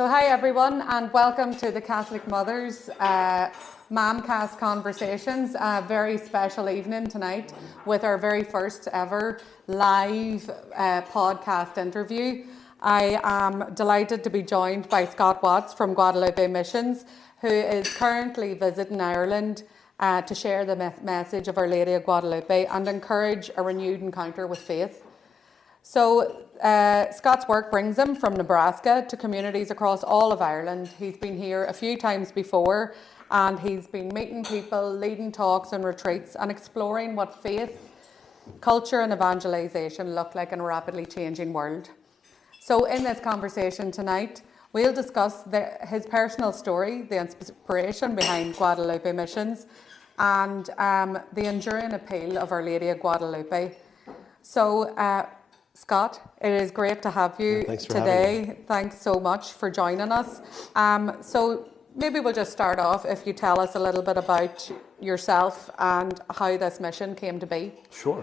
So hi everyone, and welcome to the Catholic Mothers MamCast Conversations. A very special evening tonight with our very first ever live podcast interview. I am delighted to be joined by Scott Watts from Guadalupe Missions, who is currently visiting Ireland to share the message of Our Lady of Guadalupe and encourage a renewed encounter with faith. So Scott's work brings him from Nebraska to communities across all of Ireland. He's been here a few times before, and he's been meeting people, leading talks and retreats, and exploring what faith, culture and evangelization look like in a rapidly changing world. So in this conversation tonight, we'll discuss his personal story, the inspiration behind Guadalupe Missions, and the enduring appeal of Our Lady of Guadalupe. So Scott, it is great to have you today. Thanks so much for joining us. So maybe we'll just start off if you tell us a little bit about yourself and how this mission came to be. Sure.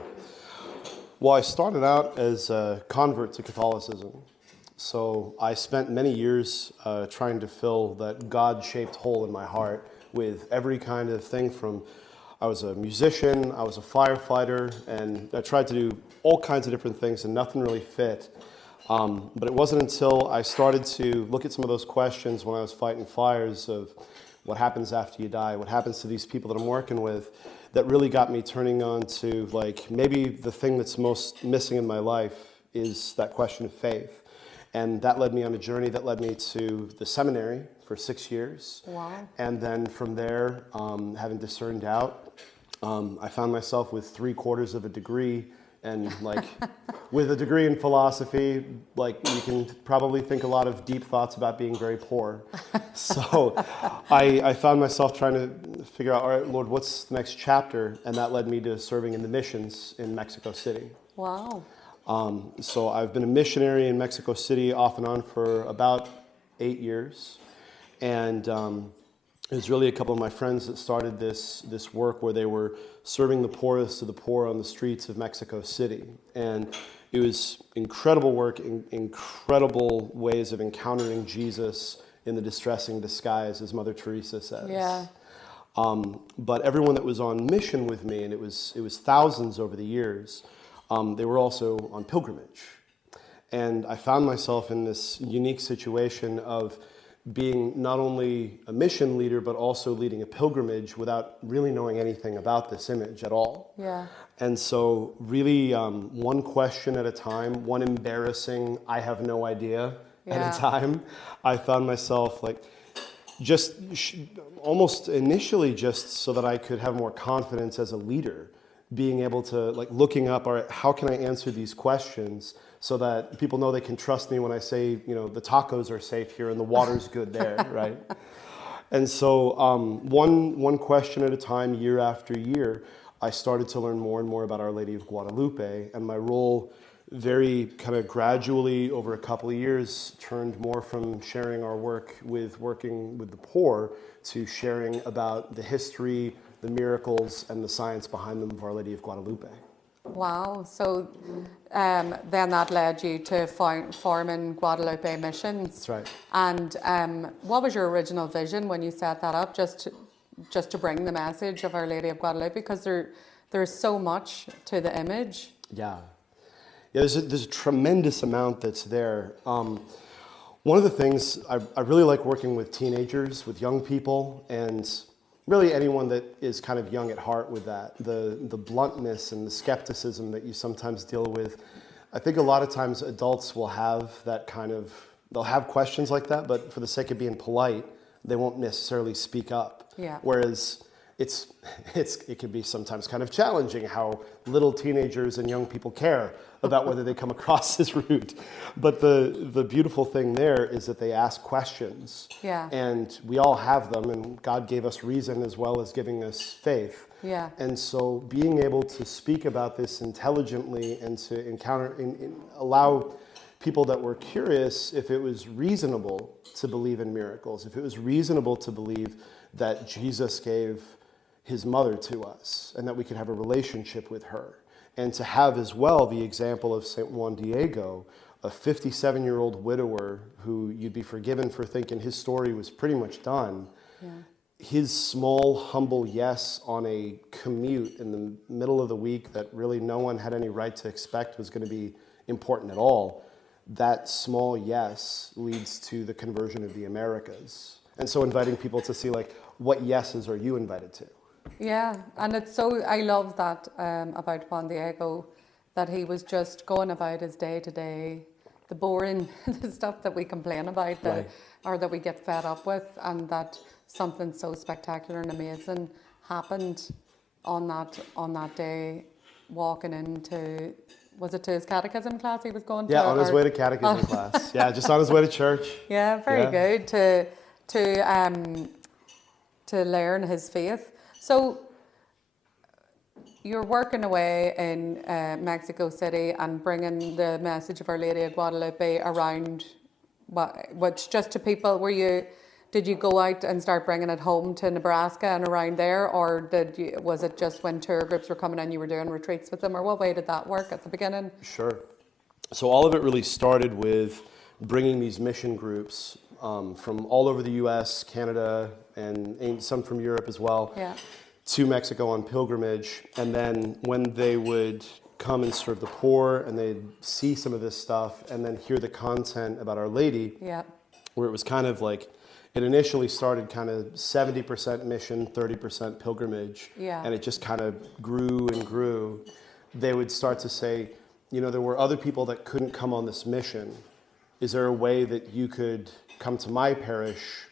Well, I started out as a convert to Catholicism. So I spent many years trying to fill that God-shaped hole in my heart with every kind of thing from I was a musician, I was a firefighter, and I tried to do all kinds of different things and nothing really fit. But it wasn't until I started to look at some of those questions when I was fighting fires of what happens after you die, what happens to these people that I'm working with, that really got me turning on to like maybe the thing that's most missing in my life is that question of faith. And that led me on a journey that led me to the seminary for 6 years. Wow. And then from there, having discerned out, I found myself with 3/4 of a degree, and like with a degree in philosophy, like you can probably think a lot of deep thoughts about being very poor. So I found myself trying to figure out, all right, Lord, what's the next chapter? And that led me to serving in the missions in Mexico City. Wow. So I've been a missionary in Mexico City off and on for about 8 years. And it was really a couple of my friends that started this work where they were serving the poorest of the poor on the streets of Mexico City. And it was incredible work, incredible ways of encountering Jesus in the distressing disguise, as Mother Teresa says. Yeah. But everyone that was on mission with me, and it was thousands over the years, they were also on pilgrimage. And I found myself in this unique situation of being not only a mission leader, but also leading a pilgrimage without really knowing anything about this image at all. Yeah. And so really one question at a time, one embarrassing, I have no idea at a time, I found myself like just almost initially just so that I could have more confidence as a leader, being able to like looking up, all right, how can I answer these questions so that people know they can trust me when I say, you know, the tacos are safe here and the water's good there, right? And so one question at a time, year after year, I started to learn more and more about Our Lady of Guadalupe, and my role very kind of gradually over a couple of years turned more from sharing our work with working with the poor to sharing about the history, the miracles, and the science behind them of Our Lady of Guadalupe. Wow. So then that led you to forming Guadalupe Missions. That's right. And what was your original vision when you set that up, just to bring the message of Our Lady of Guadalupe? Because there's so much to the image. Yeah, there's a tremendous amount that's there. One of the things, I really like working with teenagers, with young people, and really anyone that is kind of young at heart with that. The bluntness and the skepticism that you sometimes deal with. I think a lot of times adults will have that kind of, they'll have questions like that, but for the sake of being polite, they won't necessarily speak up. Yeah. Whereas it can be sometimes kind of challenging how little teenagers and young people care about whether they come across as rude. But the beautiful thing there is that they ask questions. Yeah. And we all have them, and God gave us reason as well as giving us faith. Yeah. And so being able to speak about this intelligently and to encounter, allow people that were curious if it was reasonable to believe in miracles, if it was reasonable to believe that Jesus gave his mother to us and that we could have a relationship with her, and to have as well the example of St. Juan Diego, a 57-year-old widower who you'd be forgiven for thinking his story was pretty much done. Yeah. His small, humble yes on a commute in the middle of the week that really no one had any right to expect was going to be important at all, that small yes leads to the conversion of the Americas. And so inviting people to see, like, what yeses are you invited to? Yeah, and it's so, I love that about Juan Diego, that he was just going about his day-to-day, the boring, the stuff that we complain about, Right. or that we get fed up with, and that something so spectacular and amazing happened on that day, walking into, was it to his catechism class he was going to? Yeah, on his way to catechism class. Yeah, just on his way to church. Yeah, very good to learn his faith. So you're working away in Mexico City and bringing the message of Our Lady of Guadalupe around, which just to people, did you go out and start bringing it home to Nebraska and around there, or was it just when tour groups were coming in you were doing retreats with them, or what way did that work at the beginning? Sure. So all of it really started with bringing these mission groups from all over the U.S., Canada, and some from Europe as well, to Mexico on pilgrimage. And then when they would come and serve the poor and they'd see some of this stuff and then hear the content about Our Lady, where it was kind of like, it initially started kind of 70% mission, 30% pilgrimage, and it just kind of grew and grew. They would start to say, there were other people that couldn't come on this mission. Is there a way that you could come to my parish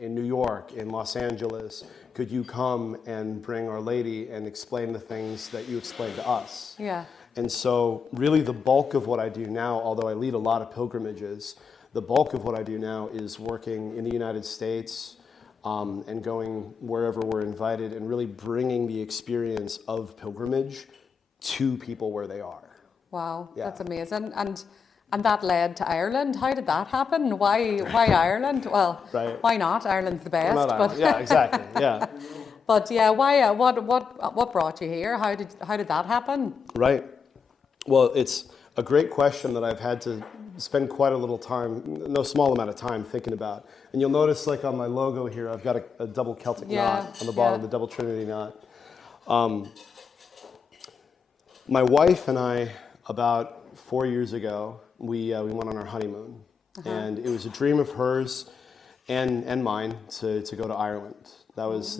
in New York, in Los Angeles? Could you come and bring Our Lady and explain the things that you explained to us? Yeah. And so really the bulk of what I do now, although I lead a lot of pilgrimages, the bulk of what I do now is working in the United States and going wherever we're invited and really bringing the experience of pilgrimage to people where they are. Wow, that's amazing. And that led to Ireland. How did that happen? Why Ireland? Well, why not? Ireland's the best. Not Ireland. Yeah, exactly. Yeah. But yeah, why? What brought you here? How did that happen? Right. Well, it's a great question that I've had to spend quite a little time, no small amount of time, thinking about. And you'll notice, like on my logo here, I've got a double Celtic knot on the bottom, the double Trinity knot. My wife and I, about 4 years ago, we went on our honeymoon, and it was a dream of hers and mine to go to Ireland. That was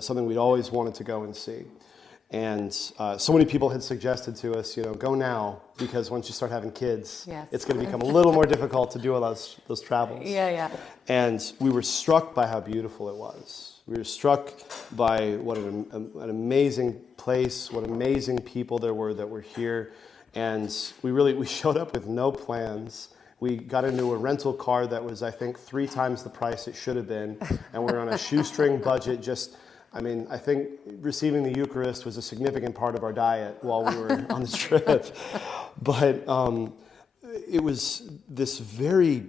something we'd always wanted to go and see. And so many people had suggested to us, go now, because once you start having kids, it's going to become a little more difficult to do all those travels. Yeah. And we were struck by how beautiful it was. We were struck by what an amazing place, what amazing people there were that were here. And we showed up with no plans. We got into a rental car that was, I think, 3 times the price it should have been. And we were on a shoestring budget. I think receiving the Eucharist was a significant part of our diet while we were on this trip. But it was this very,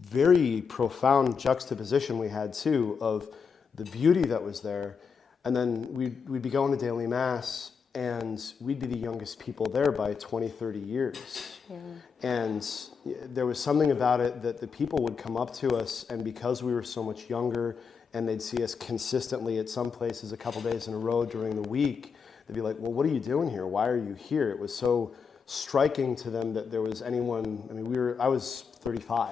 very profound juxtaposition we had, too, of the beauty that was there. And then we'd be going to daily Mass, and we'd be the youngest people there by 20, 30 years. Yeah. And there was something about it that the people would come up to us, and because we were so much younger, and they'd see us consistently at some places a couple days in a row during the week, they'd be like, well, what are you doing here? Why are you here? It was so striking to them that there was anyone, I was 35,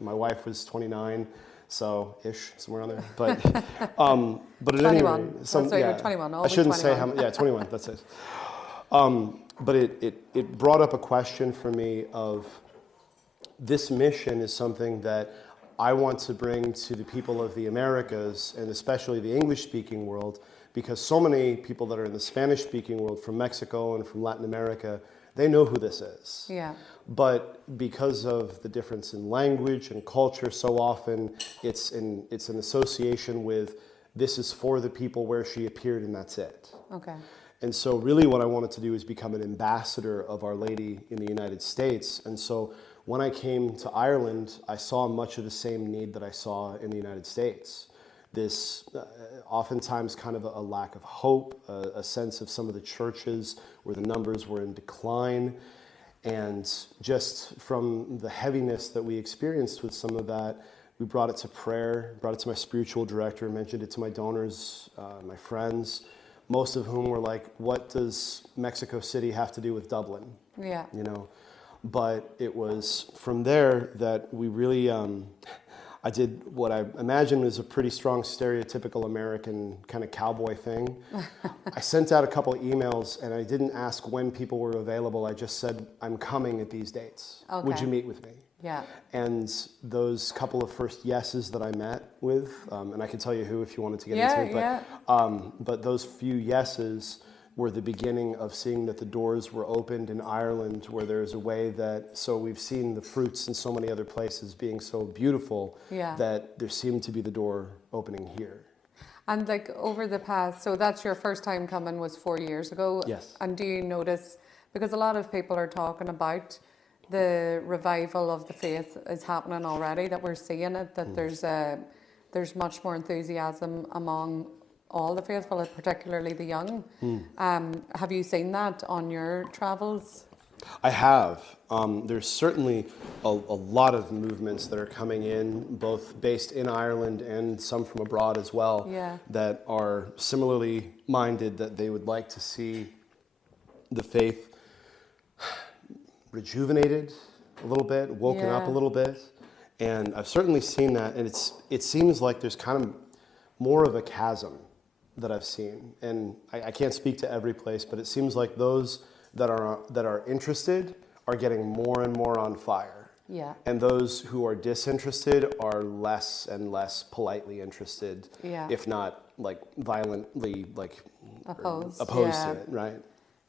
my wife was 29, so ish, somewhere on there. But at 21. any rate, 21. I shouldn't 21. Say how many. Yeah, 21. That's it. But it brought up a question for me of this mission is something that I want to bring to the people of the Americas, and especially the English-speaking world, because so many people that are in the Spanish-speaking world from Mexico and from Latin America, they know who this is. Yeah. But because of the difference in language and culture, so often it's an association with this is for the people where she appeared and that's it. Okay. And so really what I wanted to do is become an ambassador of Our Lady in the United States. And so when I came to Ireland, I saw much of the same need that I saw in the United States. this oftentimes kind of a lack of hope, a sense of some of the churches where the numbers were in decline. And just from the heaviness that we experienced with some of that, we brought it to prayer, brought it to my spiritual director, mentioned it to my donors, my friends, most of whom were like, what does Mexico City have to do with Dublin? Yeah. You know, but it was from there that we really, I did what I imagine was a pretty strong stereotypical American kind of cowboy thing. I sent out a couple of emails and I didn't ask when people were available. I just said, I'm coming at these dates. Okay. Would you meet with me? Yeah. And those couple of first yeses that I met with, and I can tell you who if you wanted to get into it, but those few yeses were the beginning of seeing that the doors were opened in Ireland, where there's a way that, so we've seen the fruits in so many other places being so beautiful, that there seemed to be the door opening here. And like over the past, so that's your first time coming was 4 years ago? Yes. And do you notice, because a lot of people are talking about the revival of the faith is happening already, that we're seeing it, that there's much more enthusiasm among all the faithful, particularly the young. Have you seen that on your travels? I have. There's certainly a lot of movements that are coming in, both based in Ireland and some from abroad as well, that are similarly minded, that they would like to see the faith rejuvenated a little bit, woken up a little bit. And I've certainly seen that, and it seems like there's kind of more of a chasm that I've seen. And I can't speak to every place, but it seems like those that are interested are getting more and more on fire. Yeah. And those who are disinterested are less and less politely interested, if not like violently like opposed to it, right?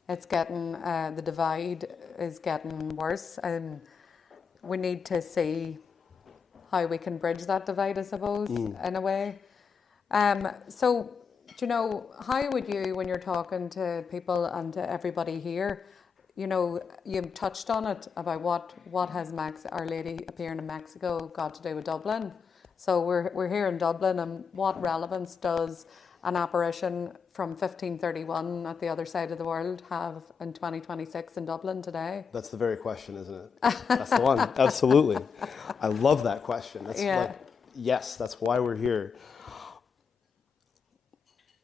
It's getting, the divide is getting worse, and we need to see how we can bridge that divide, I suppose, in a way. So, do you know, how would you, when you're talking to people and to everybody here, you know, you touched on it about what has Our Lady appearing in Mexico got to do with Dublin? So we're here in Dublin, and what relevance does an apparition from 1531 at the other side of the world have in 2026 in Dublin today? That's the very question, isn't it? That's the one. Absolutely. I love that question. That's like, yes, that's why we're here.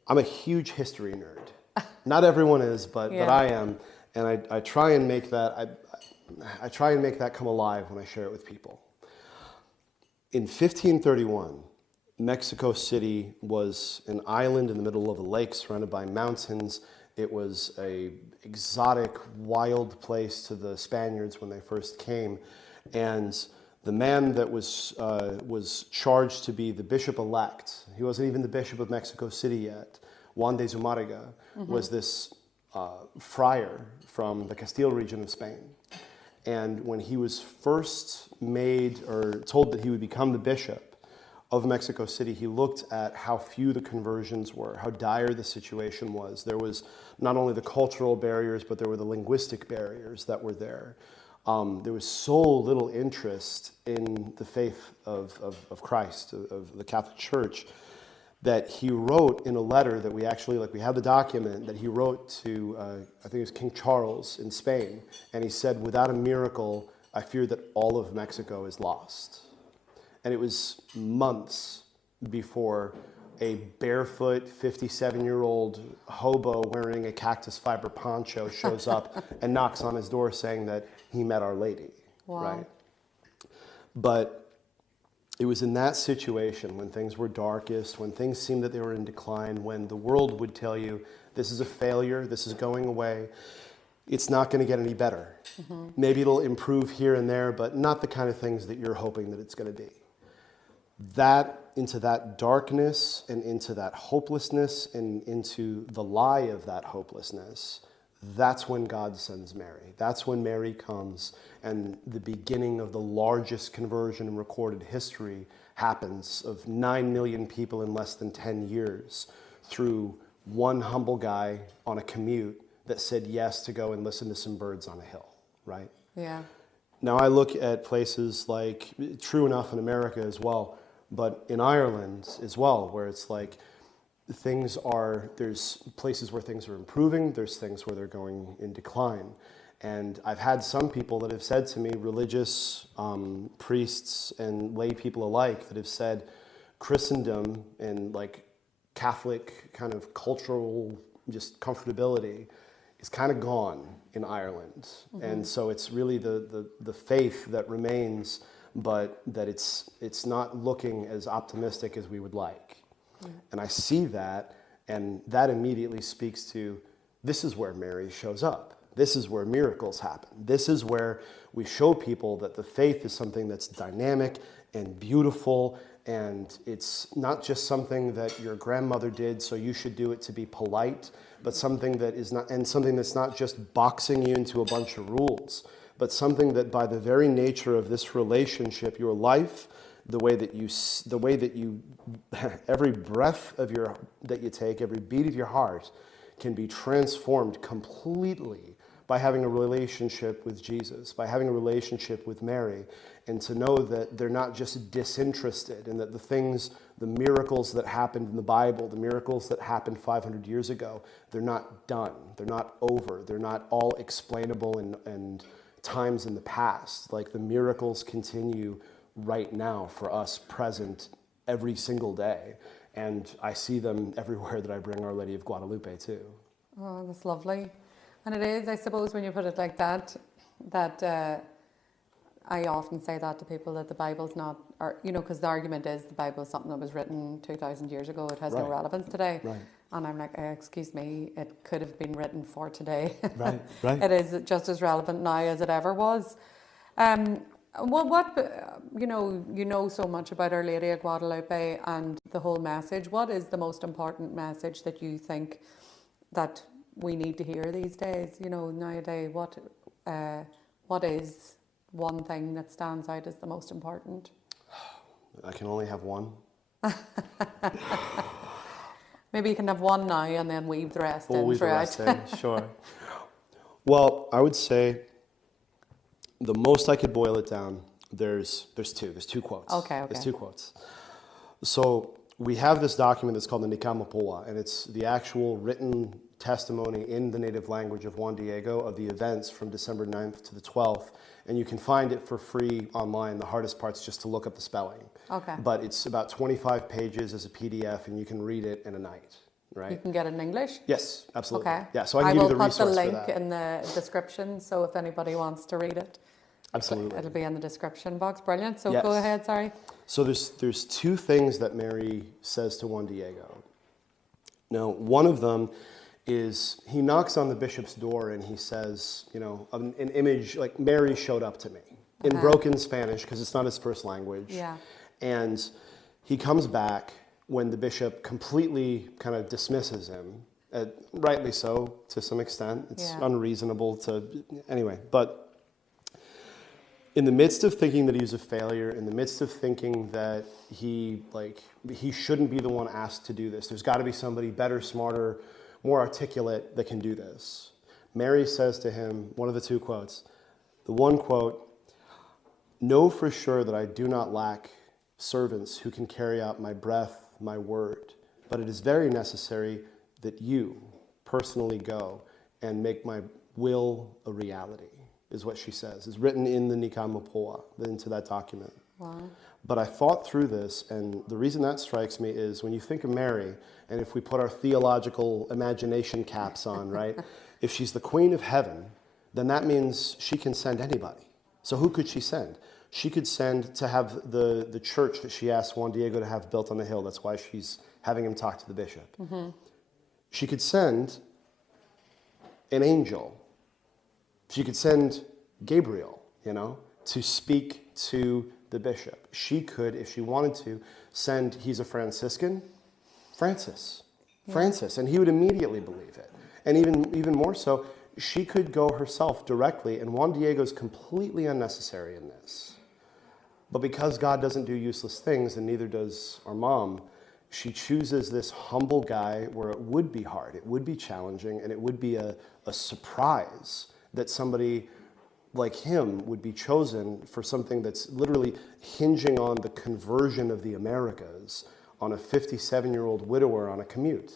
I'm a huge history nerd. Not everyone is, but I am, and I try and make that I try and make that come alive when I share it with people. In 1531, Mexico City was an island in the middle of a lake surrounded by mountains. It was a exotic, wild place to the Spaniards when they first came, and the man that was charged to be the bishop-elect, he wasn't even the bishop of Mexico City yet, Juan de Zumárraga, was this friar from the Castile region of Spain. And when he was first made or told that he would become the bishop of Mexico City, he looked at how few the conversions were, how dire the situation was. There was not only the cultural barriers, but there were the linguistic barriers that were there. There was so little interest in the faith of Christ, of the Catholic Church, that he wrote in a letter that we have the document that he wrote to, I think it was King Charles in Spain, and he said, without a miracle, I fear that all of Mexico is lost. And it was months before a barefoot 57-year-old hobo wearing a cactus fiber poncho shows up and knocks on his door saying that he met Our Lady, right? But it was in that situation when things were darkest, when things seemed that they were in decline, when the world would tell you, this is a failure, this is going away, it's not going to get any better. Maybe it'll improve here and there, but not the kind of things that you're hoping that it's going to be. Into that darkness and into that hopelessness and into the lie of that hopelessness, that's when God sends Mary. That's when Mary comes, and the beginning of the largest conversion in recorded history happens, of 9 million people in less than 10 years, through one humble guy on a commute that said yes to go and listen to some birds on a hill, right? Yeah. Now I look at places like, true enough in America as well, but in Ireland as well, where it's like there's places where things are improving, there's things where they're going in decline. And I've had some people that have said to me, religious priests and lay people alike, that have said Christendom and like Catholic kind of cultural just comfortability is kind of gone in Ireland. And so it's really the faith that remains, but that it's not looking as optimistic as we would like. And I see that, and that immediately speaks to, this is where Mary shows up. This is where miracles happen. This is where we show people that the faith is something that's dynamic and beautiful, and it's not just something that your grandmother did, so you should do it to be polite, but something that is not, and something that's not just boxing you into a bunch of rules, but something that by the very nature of this relationship, your life, the way that you, every breath that you take, every beat of your heart can be transformed completely by having a relationship with Jesus, by having a relationship with Mary, and to know that they're not just disinterested, and that the miracles that happened in the Bible, the miracles that happened 500 years ago, they're not done, they're not over, they're not all explainable and times in the past. Like, the miracles continue right now for us, present every single day. And I see them everywhere that I bring Our Lady of Guadalupe too. Oh, that's lovely. And it is, I suppose, when you put it like that, I often say that to people, that the Bible's not, or, because the argument is the Bible is something that was written 2,000 years ago. It has no relevance today. Right. And I'm like, excuse me, it could have been written for today. Right. It is just as relevant now as it ever was. You know so much about Our Lady of Guadalupe and the whole message. What is the most important message that you think that we need to hear these days? Nowadays, what is one thing that stands out as the most important? I can only have one. Maybe you can have one now and then weave the rest in throughout. Sure. Well, I would say the most I could boil it down, there's two quotes. Okay. There's two quotes. So we have this document that's called the Nicamapoa, and it's the actual written testimony in the native language of Juan Diego of the events from December 9th to the 12th. And you can find it for free online. The hardest part's just to look up the spelling. Okay. But it's about 25 pages as a PDF, and you can read it in a night, right? You can get it in English? Yes, absolutely. Okay. Yeah, so I can give you the resource for that. I will put the link in the description, so if anybody wants to read it, absolutely, it'll be in the description box. Brilliant. So yes. Go ahead, sorry. So there's two things that Mary says to Juan Diego. Now, one of them is he knocks on the bishop's door and he says, an image like Mary showed up to me in broken Spanish, because it's not his first language. Yeah. And he comes back when the bishop completely kind of dismisses him, rightly so to some extent. It's unreasonable anyway. But in the midst of thinking that he was a failure, in the midst of thinking that he shouldn't be the one asked to do this, there's got to be somebody better, smarter, more articulate that can do this. Mary says to him, one of the two quotes, the one quote, "Know for sure that I do not lack servants who can carry out my breath, my word, but it is very necessary that you personally go and make my will a reality," is what she says. It's written in the Nicamapoa, into that document. Wow. But I thought through this, and the reason that strikes me is when you think of Mary, and if we put our theological imagination caps on, right? If she's the Queen of Heaven, then that means she can send anybody. So who could she send? She could send to have the church that she asked Juan Diego to have built on the hill. That's why she's having him talk to the bishop. Mm-hmm. She could send an angel. She could send Gabriel, to speak to the bishop. She could, if she wanted to, send, he's a Franciscan, Francis, and he would immediately believe it. And even more so, she could go herself directly, and Juan Diego's completely unnecessary in this. But because God doesn't do useless things, and neither does our mom, she chooses this humble guy where it would be hard, it would be challenging, and it would be a surprise that somebody like him would be chosen for something that's literally hinging on the conversion of the Americas, on a 57-year-old widower on a commute.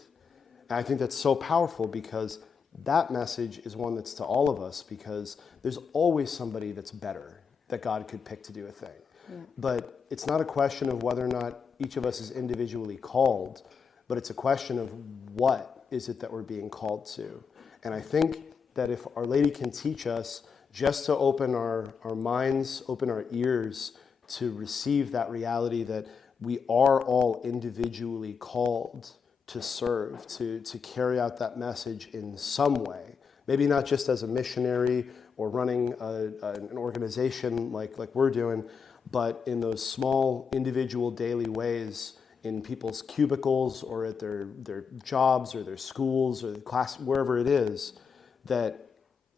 And I think that's so powerful because that message is one that's to all of us, because there's always somebody that's better that God could pick to do a thing. Yeah. But it's not a question of whether or not each of us is individually called, but it's a question of what is it that we're being called to. And I think that if Our Lady can teach us just to open our minds, open our ears to receive that reality that we are all individually called to serve, to carry out that message in some way. Maybe not just as a missionary or running an organization like we're doing, but in those small individual daily ways in people's cubicles or at their jobs or their schools or the class, wherever it is, that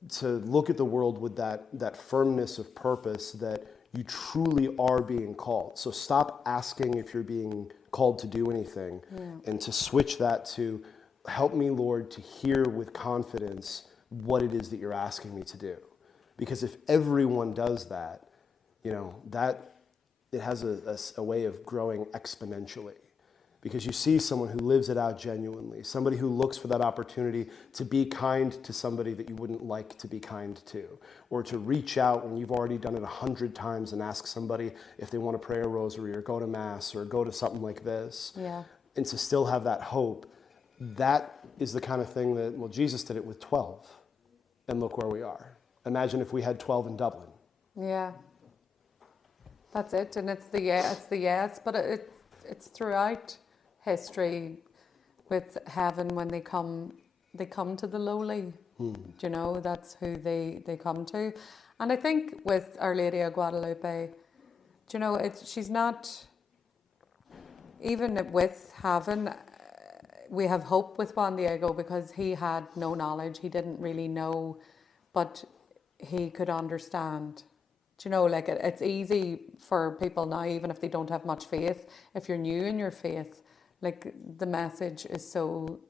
to look at the world with that firmness of purpose that you truly are being called. So stop asking if you're being called to do anything, and to switch that to, help me, Lord, to hear with confidence what it is that you're asking me to do. Because if everyone does that, that it has a way of growing exponentially. Because you see someone who lives it out genuinely, somebody who looks for that opportunity to be kind to somebody that you wouldn't like to be kind to, or to reach out when you've already done it 100 times and ask somebody if they want to pray a rosary or go to mass or go to something like this, and to still have that hope. That is the kind of thing that, well, Jesus did it with 12, and look where we are. Imagine if we had 12 in Dublin. Yeah, that's it, and it's the yes, but it's throughout history with heaven. When they come to the lowly. That's who they come to. And I think with Our Lady of Guadalupe, she's not, even with heaven, we have hope with Juan Diego because he had no knowledge. He didn't really know, but he could understand. It's easy for people now, even if they don't have much faith, if you're new in your faith, the message is so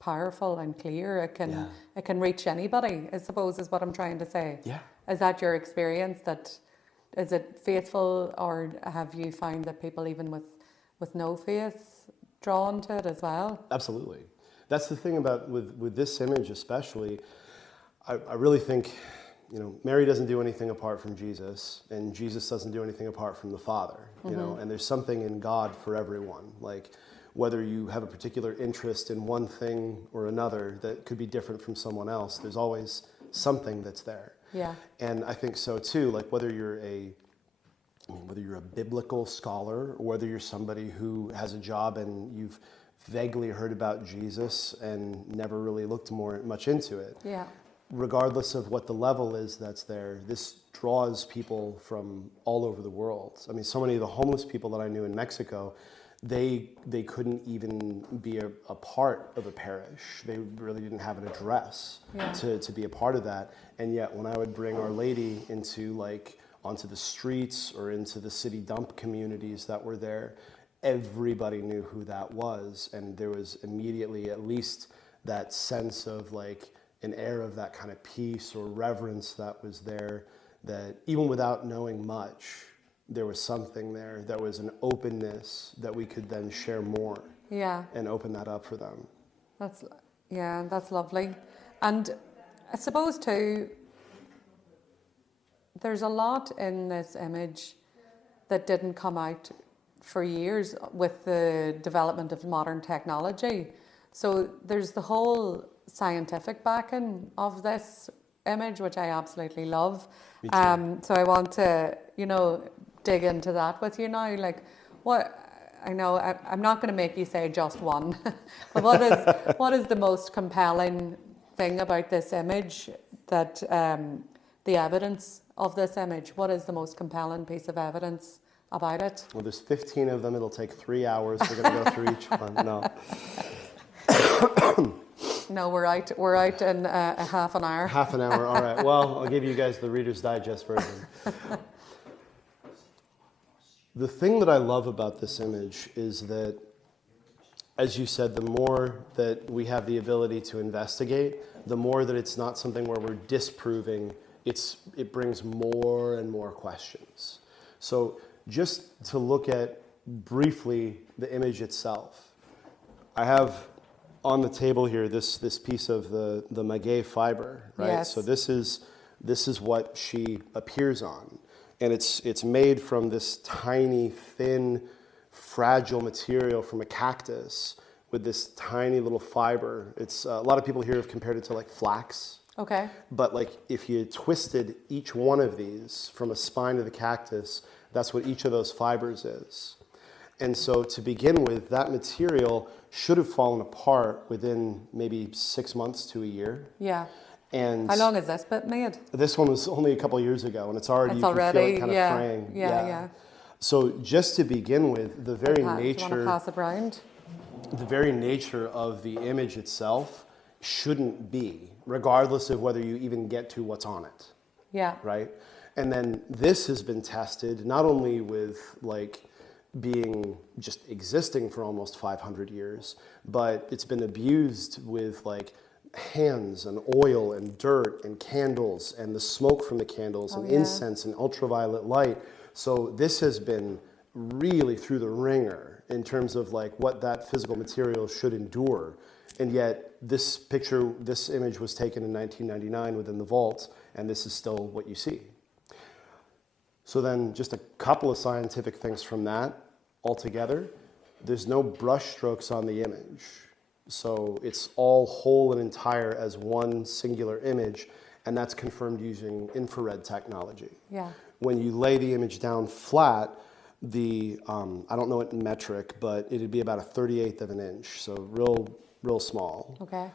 powerful and clear. It can reach anybody, I suppose, is what I'm trying to say. Yeah. Is that your experience? Is it faithful, or have you found that people even with no faith drawn to it as well? Absolutely. That's the thing about with this image especially. I really think, Mary doesn't do anything apart from Jesus, and Jesus doesn't do anything apart from the Father, and there's something in God for everyone. Whether you have a particular interest in one thing or another that could be different from someone else, there's always something that's there. Yeah. And I think so too, whether you're a biblical scholar, or whether you're somebody who has a job and you've vaguely heard about Jesus and never really looked much into it. Yeah. Regardless of what the level is that's there, this draws people from all over the world. I mean, so many of the homeless people that I knew in Mexico, they couldn't even be a part of a parish. They really didn't have an address to be a part of that. And yet when I would bring Our Lady into onto the streets or into the city dump communities that were there, everybody knew who that was. And there was immediately at least that sense of an air of that kind of peace or reverence that was there, that even without knowing much, there was something there. There was an openness that we could then share more. Yeah. And open that up for them. That's lovely. And I suppose too, there's a lot in this image that didn't come out for years with the development of modern technology. So there's the whole scientific backing of this image, which I absolutely love. Me too. So I want to, dig into that with you now. I know I'm not going to make you say just one, but what is the most compelling thing about this image, that the evidence of this image? What is the most compelling piece of evidence about it? Well, there's 15 of them. It'll take 3 hours. We're going to go through each one. No. No, we're out in a half an hour. Half an hour, all right. Well, I'll give you guys the Reader's Digest version. The thing that I love about this image is that, as you said, the more that we have the ability to investigate, the more that it's not something where we're disproving it brings more and more questions. So just to look at briefly the image itself, I have on the table here this piece of the maguey fiber, right? Yes. So this is what she appears on, and it's made from this tiny, thin, fragile material from a cactus with this tiny little fiber. It's a lot of people here have compared it to like flax. Okay. But like if you twisted each one of these from a spine of the cactus, that's what each of those fibers is. And so to begin with, that material should have fallen apart within maybe 6 months to a year. Yeah. And how long is this bit made? This one was only a couple of years ago, and it's already, you can feel it kind of fraying. Yeah. So just to begin with, the very Do you want to nature, pass it round? the very nature of the image itself shouldn't be, regardless of whether you even get to what's on it. Yeah. Right? And then this has been tested not only with like being just existing for almost 500 years, but it's been abused with like hands and oil and dirt and candles and the smoke from the candles and incense and ultraviolet light. So this has been really through the ringer in terms of like what that physical material should endure. And yet this image was taken in 1999 within the vault, and this is still what you see. So then just a couple of scientific things from that altogether. There's no brush strokes on the image. So it's all whole and entire as one singular image, and that's confirmed using infrared technology. Yeah. When you lay the image down flat, I don't know it in metric, but it'd be about 1/38 of an inch, so real small. Okay.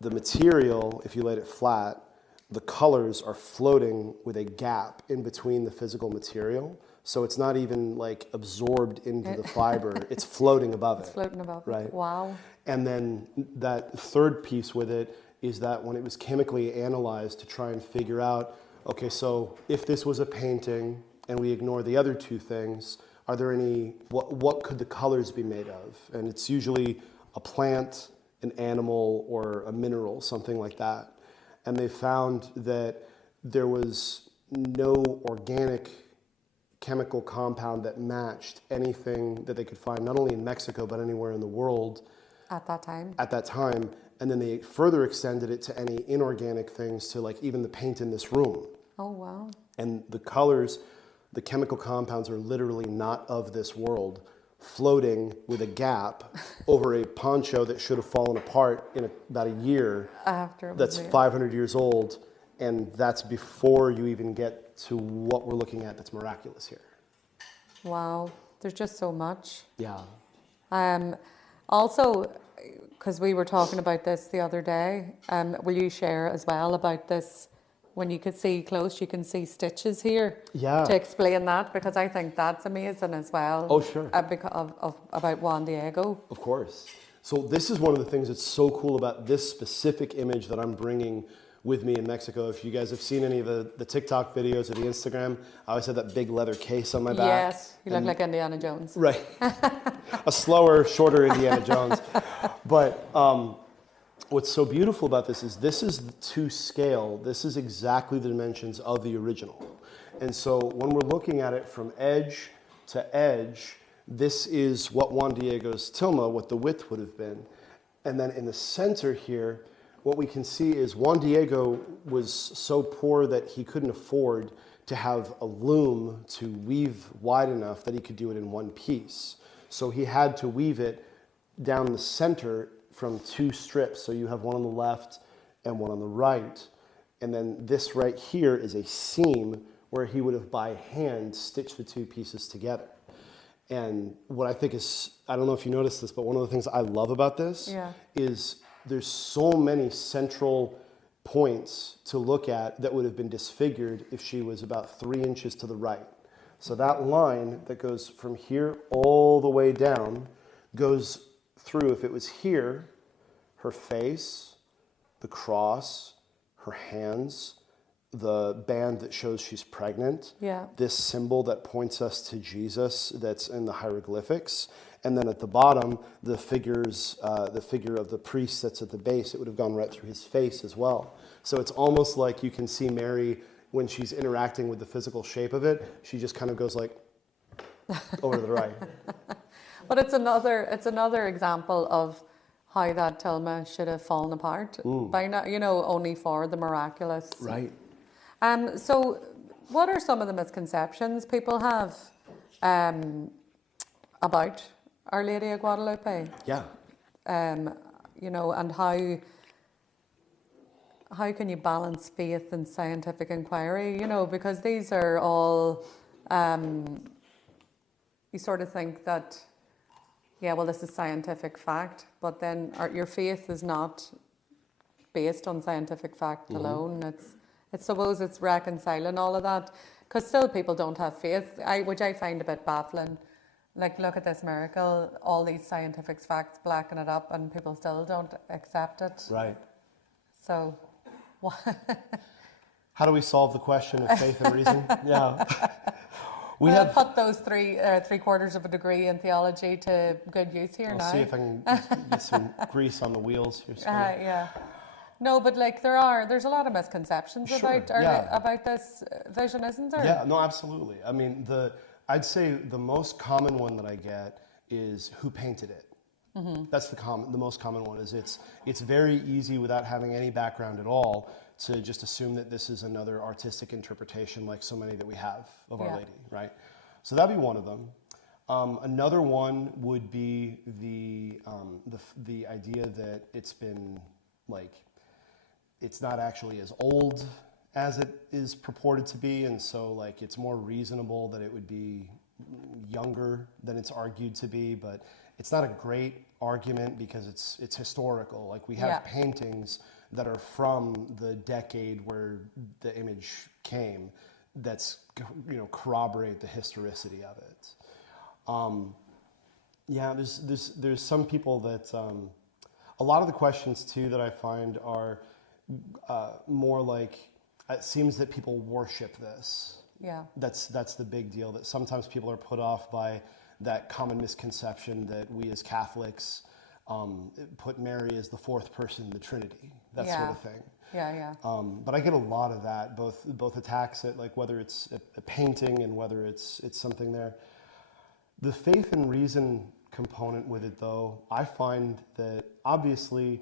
The material, if you laid it flat, the colors are floating with a gap in between the physical material. So it's not even like absorbed into the fiber, it's floating above it. It's floating above it. Right. Wow. And then that third piece with it is that when it was chemically analyzed to try and figure out, okay, so if this was a painting and we ignore the other two things, are there any, what could the colors be made of? And it's usually a plant, an animal, or a mineral, something like that. And they found that there was no organic chemical compound that matched anything that they could find, not only in Mexico, but anywhere in the world. At that time. At that time. And then they further extended it to any inorganic things, to like even the paint in this room. Oh, wow. And the colors, the chemical compounds are literally not of this world, floating with a gap over a poncho that should have fallen apart in about a year. After it was that's made. 500 years old, and that's before you even get to what we're looking at that's miraculous here. Wow. There's just so much. Yeah. Also, because we were talking about this the other day, will you share as well about this? When you could see close, you can see stitches here. Yeah. To explain that, because I think that's amazing as well. Oh, sure. About Juan Diego. Of course. So this is one of the things that's so cool about this specific image that I'm bringing with me in Mexico. If you guys have seen any of the TikTok videos or the Instagram, I always have that big leather case on my back. Yes, you look like Indiana Jones. Right. A slower, shorter Indiana Jones. But what's so beautiful about this is to scale. This is exactly the dimensions of the original. And so when we're looking at it from edge to edge, this is what Juan Diego's tilma, what the width would have been. And then in the center here, what we can see is Juan Diego was so poor that he couldn't afford to have a loom to weave wide enough that he could do it in one piece. So he had to weave it down the center from two strips. So you have one on the left and one on the right. And then this right here is a seam where he would have by hand stitched the two pieces together. And what I think is, I don't know if you noticed this, but one of the things I love about this is there's so many central points to look at that would have been disfigured if she was about 3 inches to the right. So that line that goes from here all the way down goes through, if it was here, her face, the cross, her hands, the band that shows she's pregnant, this symbol that points us to Jesus that's in the hieroglyphics, and then at the bottom, the figure of the priest that's at the base, it would have gone right through his face as well. So it's almost like you can see Mary when she's interacting with the physical shape of it, she just kind of goes like over to the right. But it's another example of how that tilma should have fallen apart by not, only for the miraculous. Right. So what are some of the misconceptions people have about Our Lady of Guadalupe? Yeah. And how can you balance faith and scientific inquiry? Because these are all, you sort of think that, this is scientific fact, but then your faith is not based on scientific fact alone. I suppose it's reconciling all of that, because still people don't have faith, which I find a bit baffling. Like, look at this miracle, all these scientific facts blacken it up, and people still don't accept it. Right. So, how do we solve the question of faith and reason? Yeah. We have put those three quarters of a degree in theology to good use here now. I'll see if I can get some grease on the wheels here. Yeah. No, but like there's a lot of misconceptions about this vision, isn't there? Yeah, no, absolutely. I mean, I'd say the most common one that I get is who painted it. Mm-hmm. That's the most common one. Is it's very easy without having any background at all to just assume that this is another artistic interpretation like so many that we have of Our Lady, right? So that'd be one of them. Another one would be the idea that it's been like, it's not actually as old as it is purported to be, and so like it's more reasonable that it would be younger than it's argued to be, but it's not a great argument because it's historical. Like, we have paintings that are from the decade where the image came that's, corroborate the historicity of it. There's some people that a lot of the questions too that I find are more like, it seems that people worship this. Yeah. That's the big deal, that sometimes people are put off by that common misconception that we as Catholics put Mary as the fourth person in the Trinity, that sort of thing. Yeah. But I get a lot of that, both attacks at like whether it's a painting and whether it's something there. The faith and reason component with it, though, I find that obviously,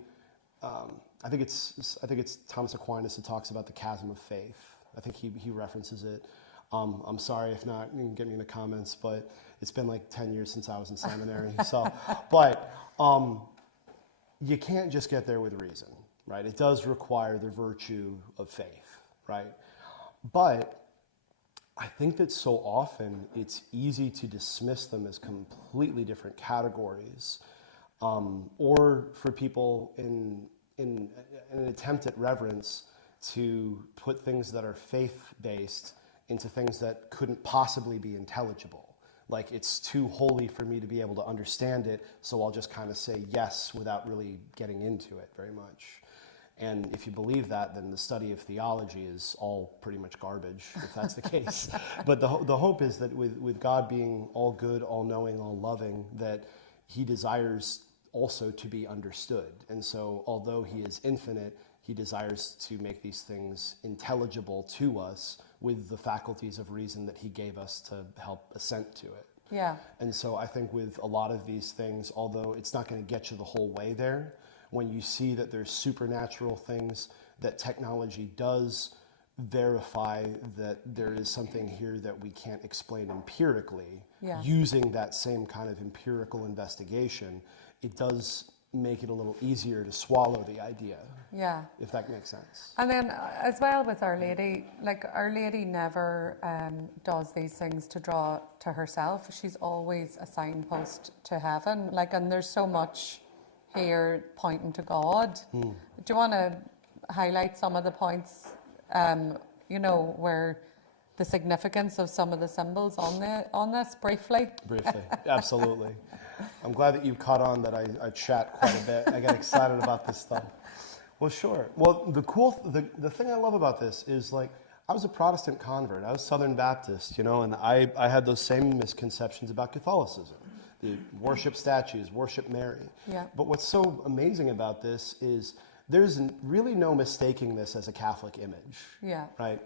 I think it's Thomas Aquinas that talks about the chasm of faith. I think he references it. I'm sorry if not, you can get me in the comments, but it's been like 10 years since I was in seminary. But you can't just get there with reason, right? It does require the virtue of faith, right? But I think that so often it's easy to dismiss them as completely different categories, or for people in an attempt at reverence to put things that are faith-based into things that couldn't possibly be intelligible. Like, it's too holy for me to be able to understand it, so I'll just kind of say yes without really getting into it very much. And if you believe that, then the study of theology is all pretty much garbage, if that's the case. But the hope is that with God being all good, all knowing, all loving, that he desires also to be understood. And so although he is infinite, he desires to make these things intelligible to us with the faculties of reason that he gave us to help assent to it. Yeah. And so I think with a lot of these things, although it's not going to get you the whole way there, when you see that there's supernatural things that technology does verify that there is something here that we can't explain empirically, using that same kind of empirical investigation, it does make it a little easier to swallow the idea. Yeah. If that makes sense. And then as well with Our Lady, like Our Lady never does these things to draw to herself. She's always a signpost to heaven. Like, and there's so much here pointing to God. Do you want to highlight some of the points, where the significance of some of the symbols on this briefly? Briefly, absolutely. I'm glad that you caught on that I chat quite a bit. I get excited about this stuff. Well, sure. Well, the thing I love about this is, like, I was a Protestant convert. I was Southern Baptist, and I had those same misconceptions about Catholicism. The worship statues, worship Mary. Yeah. But what's so amazing about this is there's really no mistaking this as a Catholic image. Yeah. Right?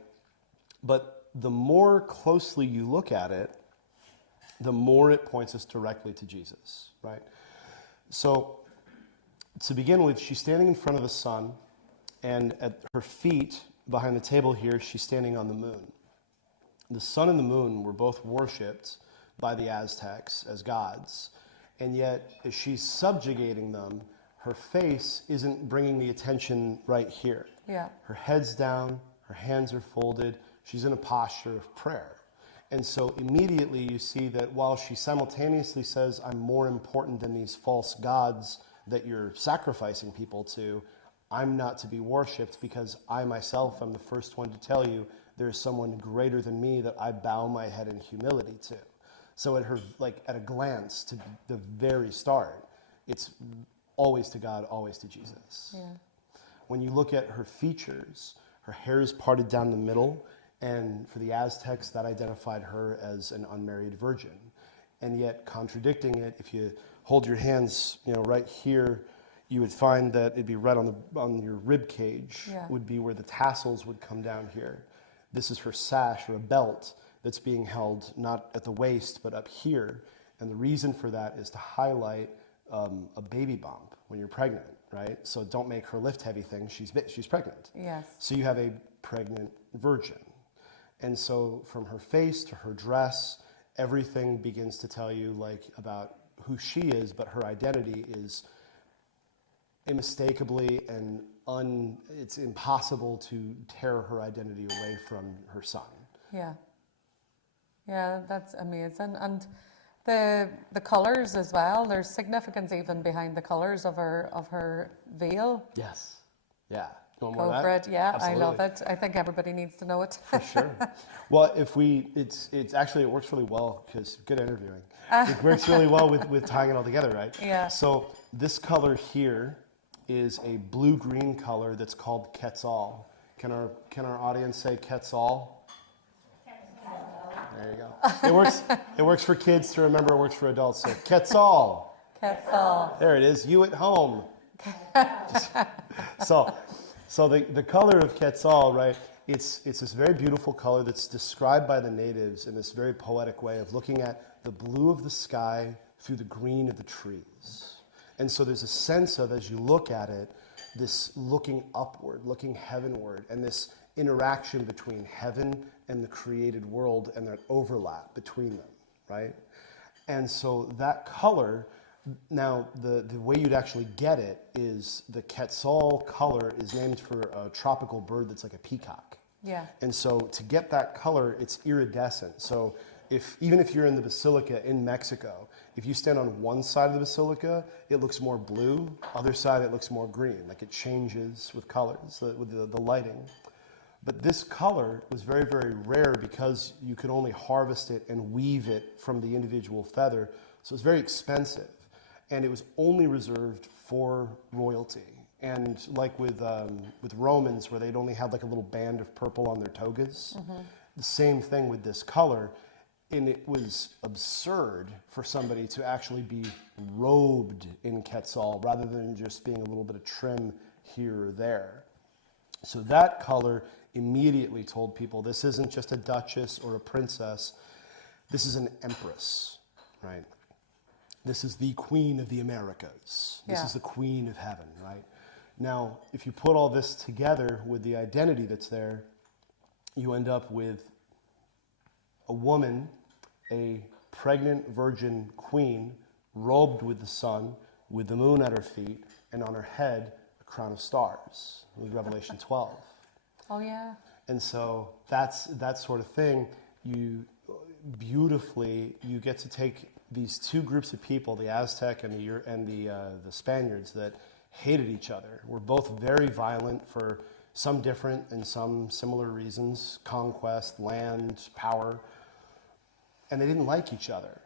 But the more closely you look at it, the more it points us directly to Jesus, right? So to begin with, she's standing in front of the sun, and at her feet, behind the table here, she's standing on the moon. The sun and the moon were both worshipped by the Aztecs as gods, and yet as she's subjugating them, her face isn't bringing the attention right here. Yeah. Her head's down, her hands are folded, she's in a posture of prayer. And so immediately you see that while she simultaneously says, I'm more important than these false gods that you're sacrificing people to, I'm not to be worshipped because I myself am the first one to tell you there's someone greater than me that I bow my head in humility to. So at her, like at a glance, to the very start, it's always to God, always to Jesus. Yeah. When you look at her features, her hair is parted down the middle, and for the Aztecs, that identified her as an unmarried virgin. And yet, contradicting it, if you hold your hands, right here, you would find that it'd be right on your rib cage, would be where the tassels would come down here. This is her sash or a belt that's being held not at the waist but up here, and the reason for that is to highlight a baby bump when you're pregnant, right? So don't make her lift heavy things. She's pregnant. Yes. So you have a pregnant virgin. And so from her face to her dress, everything begins to tell you about who she is, but her identity is unmistakably and it's impossible to tear her identity away from her son. Yeah. Yeah, that's amazing. And the colors as well, there's significance even behind the colors of her veil. Yes. Yeah. Go for it. Yeah, absolutely. I love it. I think everybody needs to know it. For sure. Well, it's actually, it works really well because good interviewing. It works really well with tying it all together, right? Yeah. So this color here is a blue-green color that's called Quetzal. Can our audience say Quetzal? There you go. It works for kids to remember. It works for adults. So Quetzal. Quetzal. There it is. You at home. So the color of Quetzal, right? It's this very beautiful color that's described by the natives in this very poetic way of looking at the blue of the sky through the green of the trees. And so there's a sense of, as you look at it, this looking upward, looking heavenward, and this interaction between heaven and the created world and that overlap between them, right? And so that color, now the way you'd actually get it is the Quetzal color is named for a tropical bird that's like a peacock. Yeah. And so to get that color, it's iridescent. So even if you're in the basilica in Mexico, if you stand on one side of the basilica, it looks more blue. Other side, it looks more green. Like it changes with colors, with the lighting. But this color was very, very rare because you could only harvest it and weave it from the individual feather. So it's very expensive. And it was only reserved for royalty. And like with Romans, where they'd only have like a little band of purple on their togas, the same thing with this color. And it was absurd for somebody to actually be robed in Quetzal rather than just being a little bit of trim here or there. So that color immediately told people this isn't just a duchess or a princess, this is an empress, right? This is the queen of the Americas. This is the queen of heaven, right? Now, if you put all this together with the identity that's there, you end up with a woman, a pregnant virgin queen, robed with the sun, with the moon at her feet, and on her head, a crown of stars, with Revelation 12. Oh, yeah. And so that's that sort of thing. You get to take these two groups of people, the Aztec and the Spaniards, that hated each other, were both very violent for some different and some similar reasons, conquest, land, power, and they didn't like each other.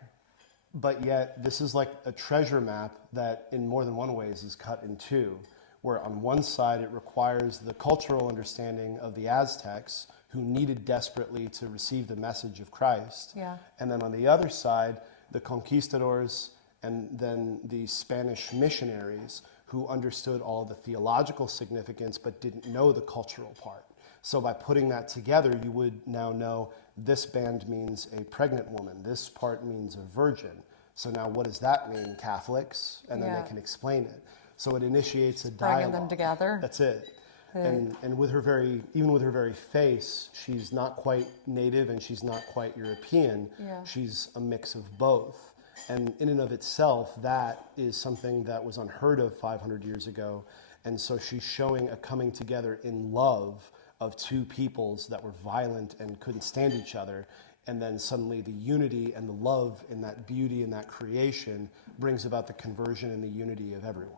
But yet this is like a treasure map that in more than one ways is cut in two, where on one side it requires the cultural understanding of the Aztecs who needed desperately to receive the message of Christ. Yeah. And then on the other side, the conquistadors and then the Spanish missionaries who understood all the theological significance but didn't know the cultural part. So by putting that together, you would now know this band means a pregnant woman. This part means a virgin. So now what does that mean, Catholics? And then they can explain it. So it initiates a dialogue. Bringing them together. That's it. And with her even with her very face, she's not quite native and she's not quite European. Yeah. She's a mix of both. And in and of itself, that is something that was unheard of 500 years ago. And so she's showing a coming together in love of two peoples that were violent and couldn't stand each other. And then suddenly the unity and the love in that beauty and that creation brings about the conversion and the unity of everyone.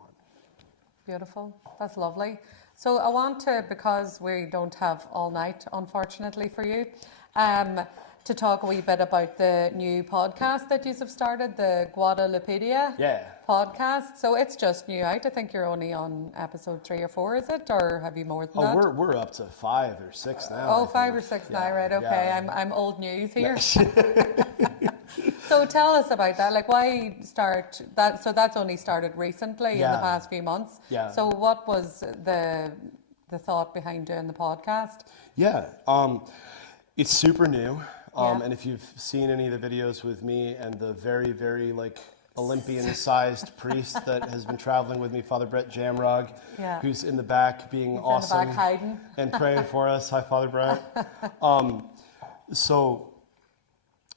Beautiful. That's lovely. So I want to, because we don't have all night, unfortunately for you, to talk a wee bit about the new podcast that you have started, the Guadalupedia podcast. So it's just new out. I think you're only on episode 3 or 4, is it? Or have you more than that? Oh, we're up to 5 or 6 now. Oh, 5 or 6 now, right? Okay, I'm old news here. So tell us about that. Like, why start that? So that's only started recently in the past few months. Yeah. So what was the thought behind doing the podcast? Yeah, it's super new. And if you've seen any of the videos with me and the very, very like Olympian-sized priest that has been traveling with me, Father Brett Jamrog, who's in the back being awesome in the back hiding and praying for us. Hi, Father Brett. So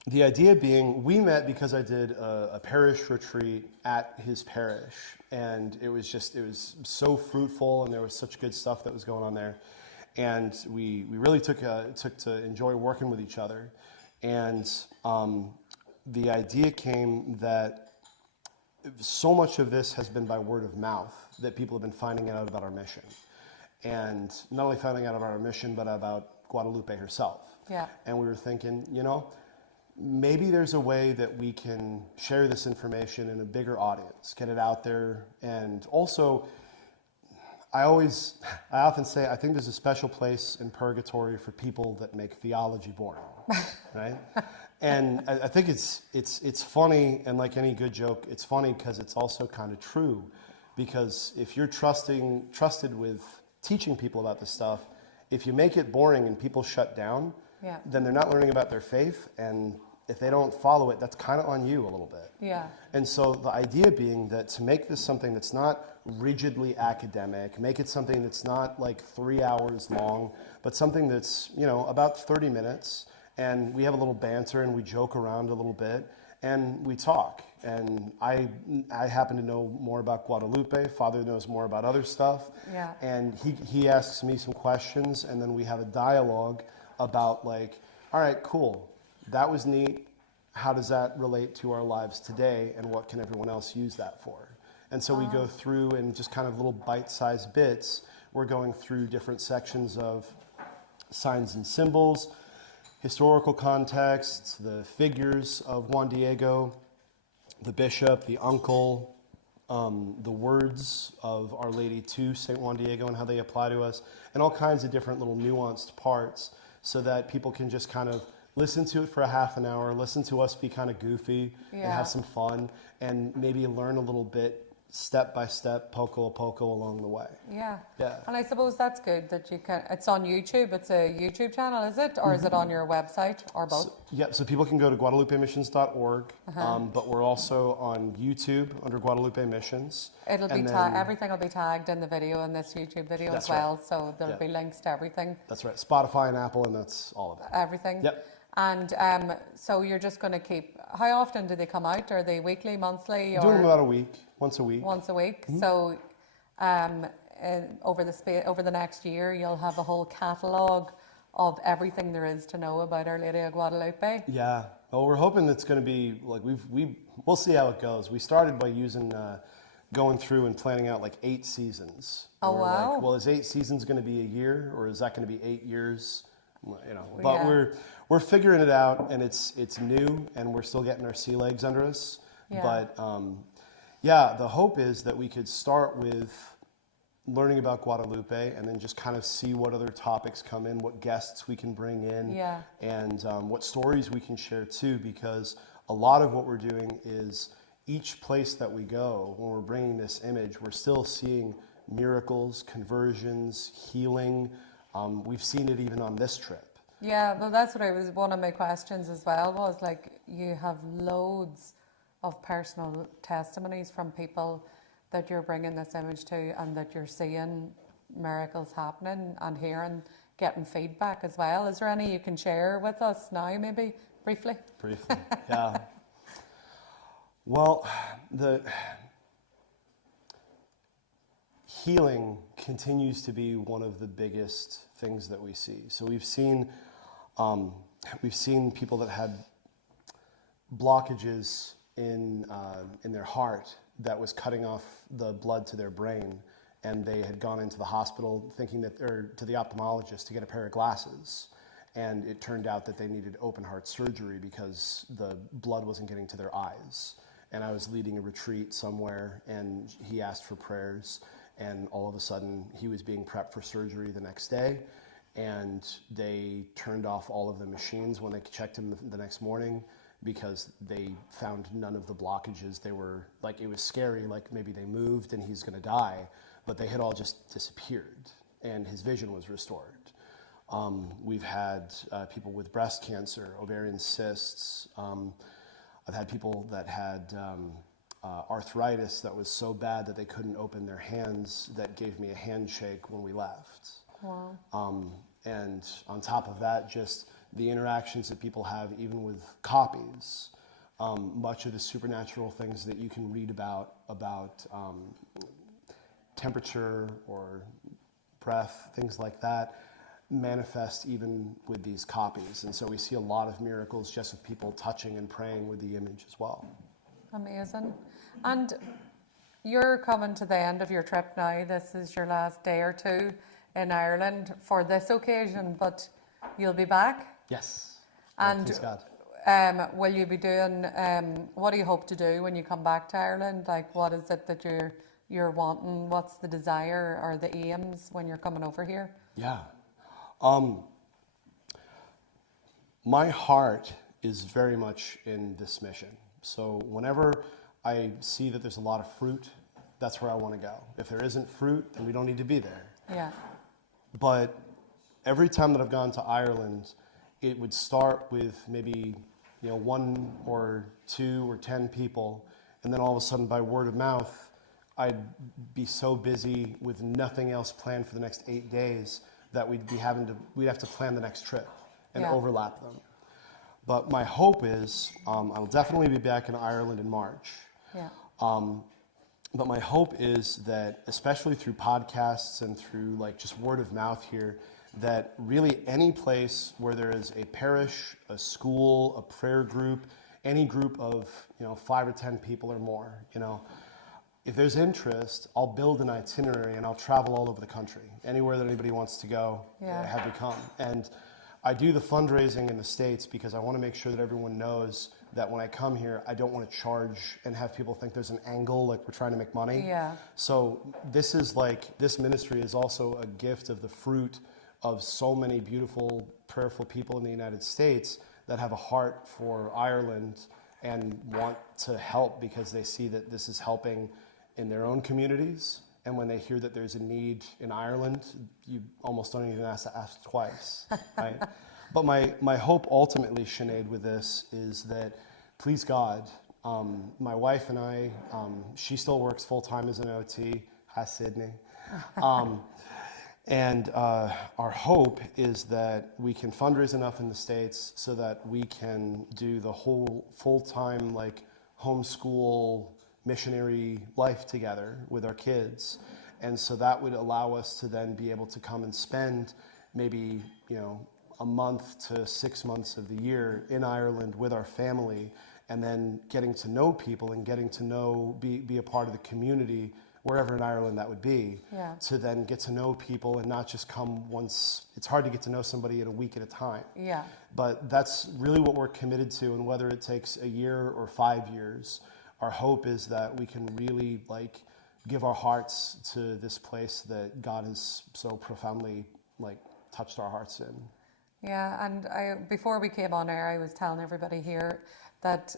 the idea being, we met because I did a parish retreat at his parish, and it was so fruitful, and there was such good stuff that was going on there. And we really took to enjoy working with each other. And the idea came that so much of this has been by word of mouth, that people have been finding out about our mission. And not only finding out about our mission, but about Guadalupe herself. Yeah. And we were thinking, maybe there's a way that we can share this information in a bigger audience, get it out there. And also, I often say, I think there's a special place in purgatory for people that make theology boring, right? And I think it's funny, and like any good joke, it's funny because it's also kind of true. Because if you're trusted with teaching people about this stuff, if you make it boring and people shut down, then they're not learning about their faith, and if they don't follow it, that's kind of on you a little bit. Yeah. And so the idea being that to make this something that's not rigidly academic, make it something that's not like 3 hours long, but something that's, about 30 minutes, and we have a little banter and we joke around a little bit and we talk. And I happen to know more about Guadalupe. Father knows more about other stuff. Yeah. And he asks me some questions, and then we have a dialogue about like, all right, cool. That was neat. How does that relate to our lives today, and what can everyone else use that for? And so we go through, and just kind of little bite-sized bits, we're going through different sections of signs and symbols, historical contexts, the figures of Juan Diego, the bishop, the uncle, the words of Our Lady to St. Juan Diego and how they apply to us, and all kinds of different little nuanced parts, so that people can just kind of listen to it for a half an hour, listen to us be kind of goofy and have some fun, and maybe learn a little bit step by step, poco a poco along the way. Yeah. And I suppose that's good that you can, it's on YouTube, it's a YouTube channel, is it? Or is it on your website, or both? So people can go to guadalupemissions.org, but we're also on YouTube under Guadalupe Missions. It'll be everything will be tagged in the video, in this YouTube video as well, so there'll be links to everything. That's right, Spotify and Apple, and that's all of it. Everything? Yep. And so you're just going to keep, how often do they come out? Are they weekly, monthly? Or? Doing them about a week, once a week. Once a week. Mm-hmm. So over the next year, you'll have a whole catalogue of everything there is to know about Our Lady of Guadalupe. Yeah. Well, we're hoping it's going to be, like, we'll see how it goes. We started by going through and planning out like 8 seasons. Oh, wow. Like, well, is 8 seasons going to be a year, or is that going to be 8 years? But we're figuring it out, and it's new, and we're still getting our sea legs under us. Yeah. But the hope is that we could start with learning about Guadalupe, and then just kind of see what other topics come in, what guests we can bring in, and what stories we can share too, because a lot of what we're doing is each place that we go, when we're bringing this image, we're still seeing miracles, conversions, healing, We've seen it even on this trip. Yeah, well, that's what one of my questions as well was like, you have loads of personal testimonies from people that you're bringing this image to and that you're seeing miracles happening and hearing, getting feedback as well. Is there any you can share with us now, maybe briefly? Briefly, yeah. Well, the healing continues to be one of the biggest things that we see. So we've seen people that had blockages in their heart that was cutting off the blood to their brain, and they had gone into the hospital thinking that, or to the ophthalmologist to get a pair of glasses, and it turned out that they needed open heart surgery because the blood wasn't getting to their eyes. And I was leading a retreat somewhere, and he asked for prayers, and all of a sudden he was being prepped for surgery the next day, and they turned off all of the machines when they checked him the next morning because they found none of the blockages. They were like, it was scary, like maybe they moved and he's gonna die, but they had all just disappeared and his vision was restored. We've had people with breast cancer, ovarian cysts. I've had people that had arthritis that was so bad that they couldn't open their hands that gave me a handshake when we left. Wow. And on top of that, just the interactions that people have even with copies. Much of the supernatural things that you can read about temperature or breath, things like that, manifest even with these copies. And so we see a lot of miracles just of people touching and praying with the image as well. Amazing. And you're coming to the end of your trip now. This is your last day or two in Ireland for this occasion, but you'll be back? Yes. And please God. Will you be doing, what do you hope to do when you come back to Ireland? Like, what is it that you're wanting? What's the desire or the aims when you're coming over here? Yeah. My heart is very much in this mission. So whenever I see that there's a lot of fruit, that's where I want to go. If there isn't fruit, then we don't need to be there. Yeah. But every time that I've gone to Ireland, it would start with maybe, 1 or 2 or 10 people, and then all of a sudden by word of mouth, I'd be so busy with nothing else planned for the next 8 days that we'd have to plan the next trip and overlap them. But my hope is, I'll definitely be back in Ireland in March. Yeah. But my hope is that, especially through podcasts and through like just word of mouth here, that really any place where there is a parish, a school, a prayer group, any group of 5 or 10 people or more, if there's interest, I'll build an itinerary and I'll travel all over the country. Anywhere that anybody wants to go, have me come. And I do the fundraising in the States because I want to make sure that everyone knows that when I come here, I don't want to charge and have people think there's an angle, like we're trying to make money. Yeah. So this ministry is also a gift of the fruit of so many beautiful, prayerful people in the United States that have a heart for Ireland and want to help because they see that this is helping in their own communities. And when they hear that there's a need in Ireland, you almost don't even have to ask twice, right? But my hope ultimately, Sinead, with this is that, please God, my wife and I, she still works full-time as an OT. Hi, Sydney. And our hope is that we can fundraise enough in the States so that we can do the whole full-time homeschool missionary life together with our kids. And so that would allow us to then be able to come and spend maybe, a month to 6 months of the year in Ireland with our family, and then getting to know people and getting to know, be a part of the community wherever in Ireland that would be, to then get to know people and not just come once. It's hard to get to know somebody in a week at a time. Yeah. But that's really what we're committed to, and whether it takes a year or 5 years, our hope is that we can really give our hearts to this place that God has so profoundly touched our hearts in. Yeah, and before we came on air, I was telling everybody here that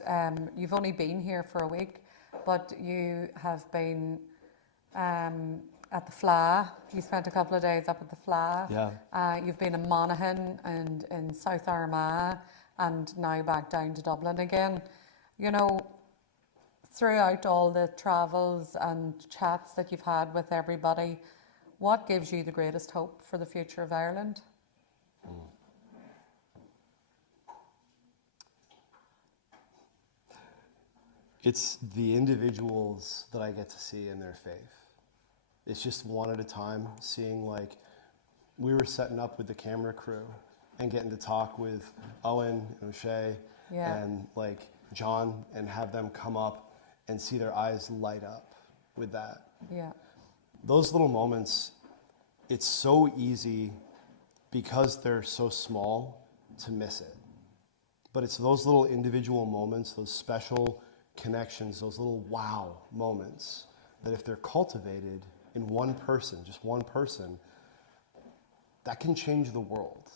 you've only been here for a week, but you have been at the Fla. You spent a couple of days up at the Fla. Yeah. You've been in Monaghan and in South Armagh and now back down to Dublin again. You know, throughout all the travels and chats that you've had with everybody, what gives you the greatest hope for the future of Ireland? It's the individuals that I get to see in their faith. It's just one at a time, seeing like we were setting up with the camera crew and getting to talk with Owen and O'Shea and like John and have them come up and see their eyes light up with that. Yeah. Those little moments, it's so easy because they're so small to miss it. But it's those little individual moments, those special connections, those little wow moments that if they're cultivated in one person, just one person, that can change the world.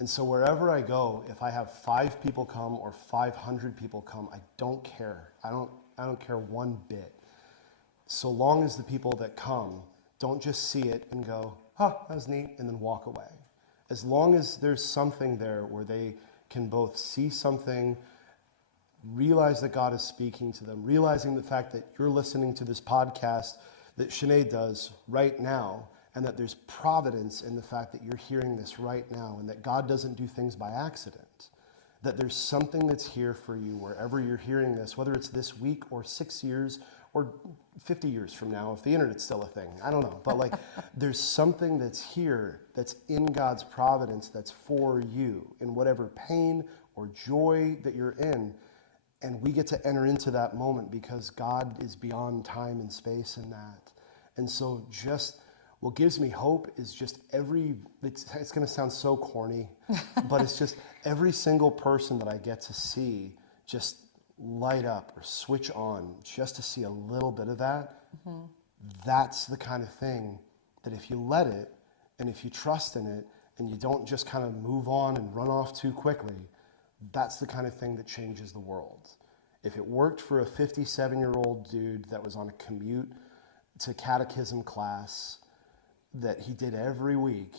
And so wherever I go, if I have 5 people come or 500 people come, I don't care. I don't care one bit. So long as the people that come don't just see it and go, that was neat, and then walk away. As long as there's something there where they can both see something, realize that God is speaking to them, realizing the fact that you're listening to this podcast that Sinead does right now, and that there's providence in the fact that you're hearing this right now, and that God doesn't do things by accident, that there's something that's here for you wherever you're hearing this, whether it's this week or 6 years or 50 years from now, if the internet's still a thing, I don't know. But like, there's something that's here, that's in God's providence, that's for you, in whatever pain or joy that you're in. And we get to enter into that moment because God is beyond time and space in that. And so just what gives me hope is just it's going to sound so corny, but it's just every single person that I get to see just light up or switch on just to see a little bit of that. Mm-hmm. That's the kind of thing that if you let it and if you trust in it and you don't just kind of move on and run off too quickly, that's the kind of thing that changes the world. If it worked for a 57-year-old dude that was on a commute to catechism class that he did every week,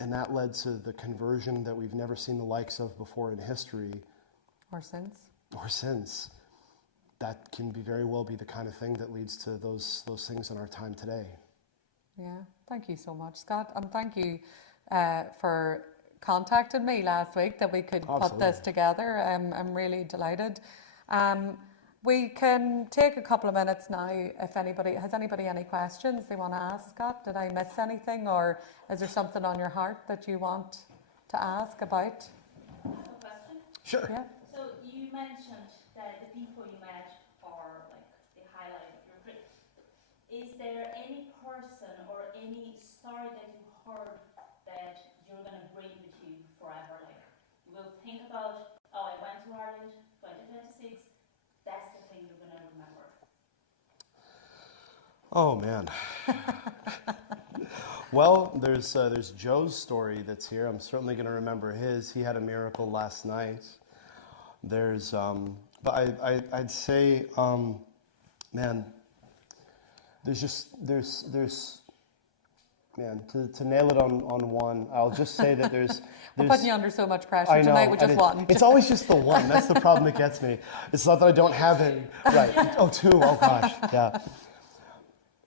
and that led to the conversion that we've never seen the likes of before in history, or since, that can very well be the kind of thing that leads to those things in our time today. Yeah, thank you so much, Scott, and thank you for contacted me last week that we could put this together. I'm really delighted. We can take a couple of minutes now if anybody has any questions they want to ask Scott. Did I miss anything, or is there something on your heart that you want to ask about? I have a question. Sure. Yeah. So you mentioned that the people you met are like the highlight of your trip. Is there any person or any story that you heard that you're going to bring with you forever? Like, you will think about, I went to Ireland 2026, that's the thing you're going to remember. Oh man. Well, there's Joe's story that's here. I'm certainly going to remember his. He had a miracle last night. There's but I'd say man, there's man, to nail it on one, I'll just say that there's I'm putting you under so much pressure I know, tonight with just one. It's always just the one. That's the problem that gets me. It's not that I don't have it. Right. Oh, 2. Oh gosh. Yeah.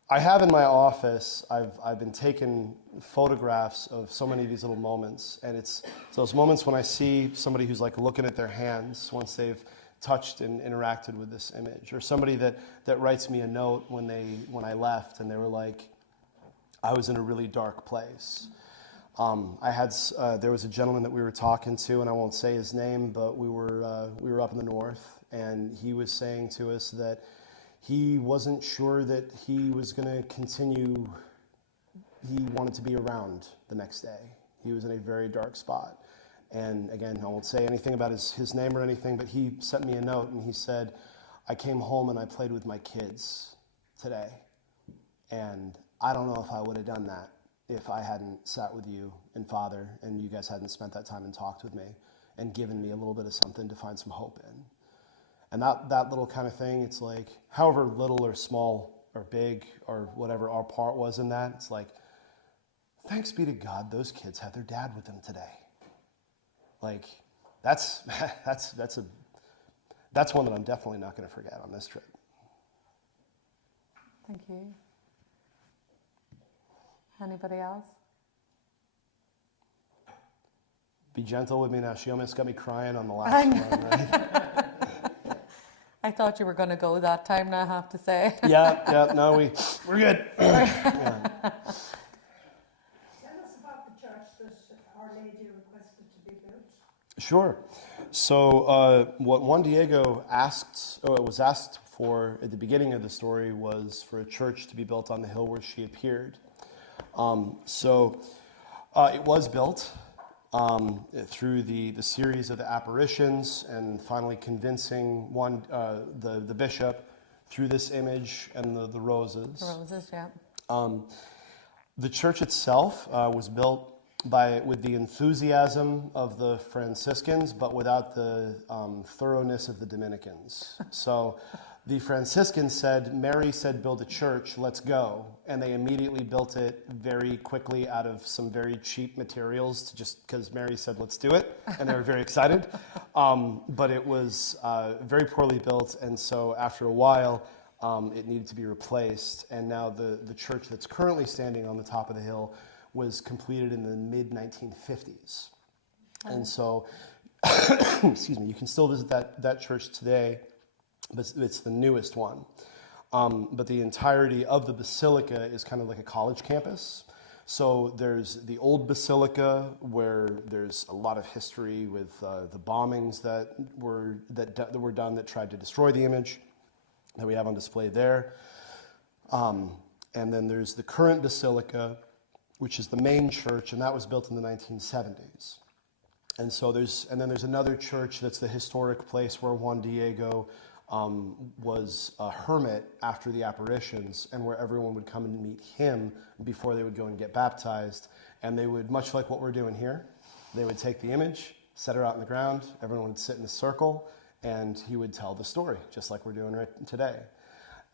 I have in my office, I've been taking photographs of so many of these little moments, and it's those moments when I see somebody who's like looking at their hands once they've touched and interacted with this image, or somebody that writes me a note when I left and they were like, I was in a really dark place. There was a gentleman that we were talking to, and I won't say his name, but we were up in the north, and he was saying to us that he wasn't sure that he was going to continue. He wanted to be around the next day. He was in a very dark spot. And again, I won't say anything about his name or anything, but he sent me a note and he said, I came home and I played with my kids today. And I don't know if I would have done that if I hadn't sat with you and Father and you guys hadn't spent that time and talked with me and given me a little bit of something to find some hope in. And that little kind of thing, it's like, however little or small or big or whatever our part was in that. It's like, thanks be to God, those kids had their dad with them today. Like, that's one that I'm definitely not going to forget on this trip. Thank you. Anybody else? Be gentle with me now. She almost got me crying on the last one, right? I thought you were going to go that time, I have to say. Yeah, no, we're good. Yeah. Tell us about the church that Our Lady requested to be built. Sure. So what Juan Diego was asked for at the beginning of the story was for a church to be built on the hill where she appeared. So it was built through the series of the apparitions and finally convincing the bishop through this image and the roses. The roses, yeah. The church itself was built with the enthusiasm of the Franciscans, but without the thoroughness of the Dominicans. So the Franciscans said, Mary said, build a church, let's go. And they immediately built it very quickly out of some very cheap materials, just because Mary said, let's do it. And they were very excited. But it was very poorly built. And so after a while, it needed to be replaced. And now the church that's currently standing on the top of the hill was completed in the mid-1950s. And so, excuse me, you can still visit that church today, but it's the newest one. But the entirety of the basilica is kind of like a college campus. So there's the old basilica where there's a lot of history with the bombings that were done that tried to destroy the image that we have on display there. And then there's the current basilica, which is the main church, and that was built in the 1970s. And so there's another church that's the historic place where Juan Diego was a hermit after the apparitions, and where everyone would come and meet him before they would go and get baptized. And they would, much like what we're doing here, they would take the image, set her out in the ground, everyone would sit in a circle, and he would tell the story, just like we're doing right today.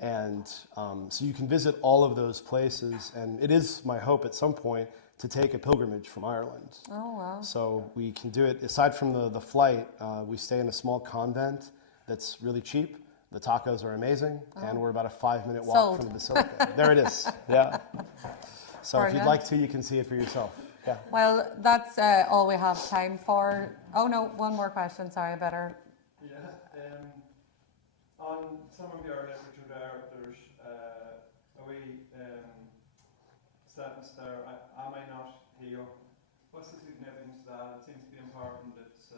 And so you can visit all of those places, and it is my hope at some point to take a pilgrimage from Ireland. Oh, wow. So we can do it, aside from the flight, we stay in a small convent that's really cheap. The tacos are amazing, and we're about a 5-minute walk from the basilica. There it is, yeah. So if you'd like to, you can see it for yourself. Yeah. Well, that's all we have time for. Oh no, one more question, sorry, I better. Yeah, on some of your literature there's a wee sentence there, am I not here? What's the significance of that? It seems to be important, it's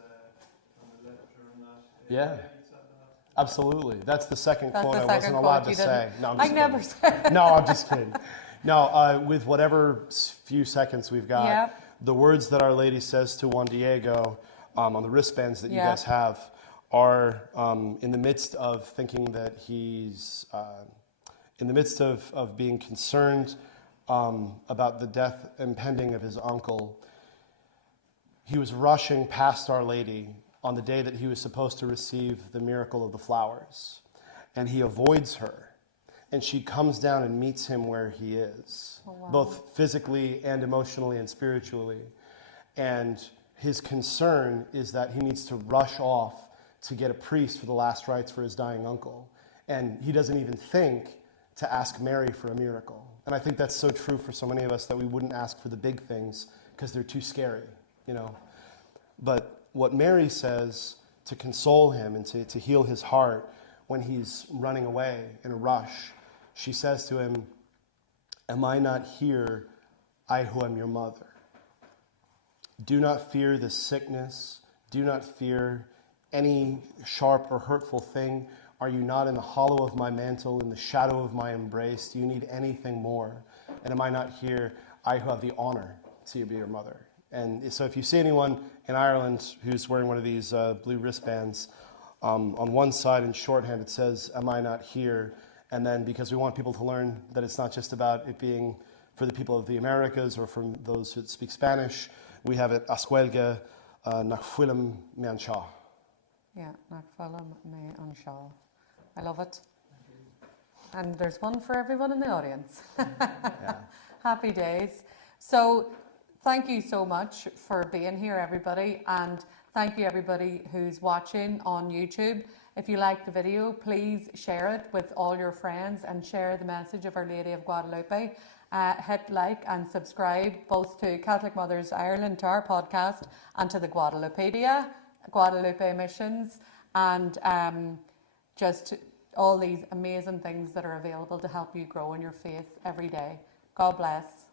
on the literature and that. Yeah. You said that. Absolutely. That's the second That's quote the I second wasn't quote allowed to you say. didn't. No, I'm I just never kidding. said. No, I'm just kidding. No, with whatever few seconds we've got, Yep. the words that Our Lady says to Juan Diego on the wristbands that you Yep. guys have are in the midst of thinking that he's, in the midst of being concerned about the death impending of his uncle. He was rushing past Our Lady on the day that he was supposed to receive the miracle of the flowers. And he avoids her. And she comes down and meets him where he is, both physically and emotionally and spiritually. And his concern is that he needs to rush off to get a priest for the last rites for his dying uncle. And he doesn't even think to ask Mary for a miracle. And I think that's so true for so many of us, that we wouldn't ask for the big things because they're too scary, you know. But what Mary says to console him and to heal his heart when he's running away in a rush, she says to him, am I not here, I who am your mother? Do not fear the sickness. Do not fear any sharp or hurtful thing. Are you not in the hollow of my mantle, in the shadow of my embrace? Do you need anything more? And am I not here, I who have the honor to be your mother? And so if you see anyone in Ireland who's wearing one of these blue wristbands, on one side in shorthand it says, am I not here? And then, because we want people to learn that it's not just about it being for the people of the Americas or for those who speak Spanish, we have it Ascuelga nach fuilm me anseo. Yeah, nach fuilm me anseo. I love it. And there's one for everyone in the audience. Yeah. Happy days. So thank you so much for being here, everybody. And thank you, everybody who's watching on YouTube. If you like the video, please share it with all your friends and share the message of Our Lady of Guadalupe. Hit like and subscribe both to Catholic Mothers Ireland, to our podcast, and to the Guadalupedia, Guadalupe Missions, and just all these amazing things that are available to help you grow in your faith every day. God bless.